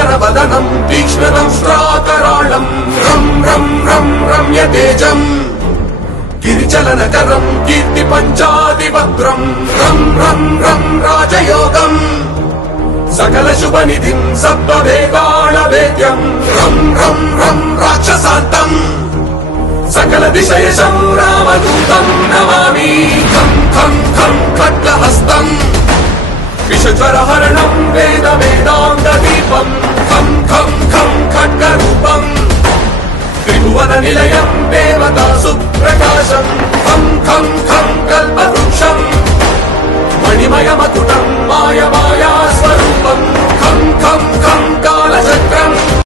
करवदनं तीक्ष्णदंष्ट्राकराळं रं रं रं रम्यतेजम् गिरिचलनकरं कीर्तिपञ्चादिभद्रं रं रं रं राजयोगम् सकलशुभनिधिं सप्तवेदाणवेद्यं रं रं रं राक्षसान्तम् सकलदिशयशं रामदूतं नमामि खं खं खं खड्गहस्तम् विषज्वरहरणं वेदवेदाङ्गदीपं खं खं खं खड्गरूपम् त्रिभुवननिलयं देवतासुप्रकाशं खं खं खं कल्पवृक्षम् मणिमयमकुटं माया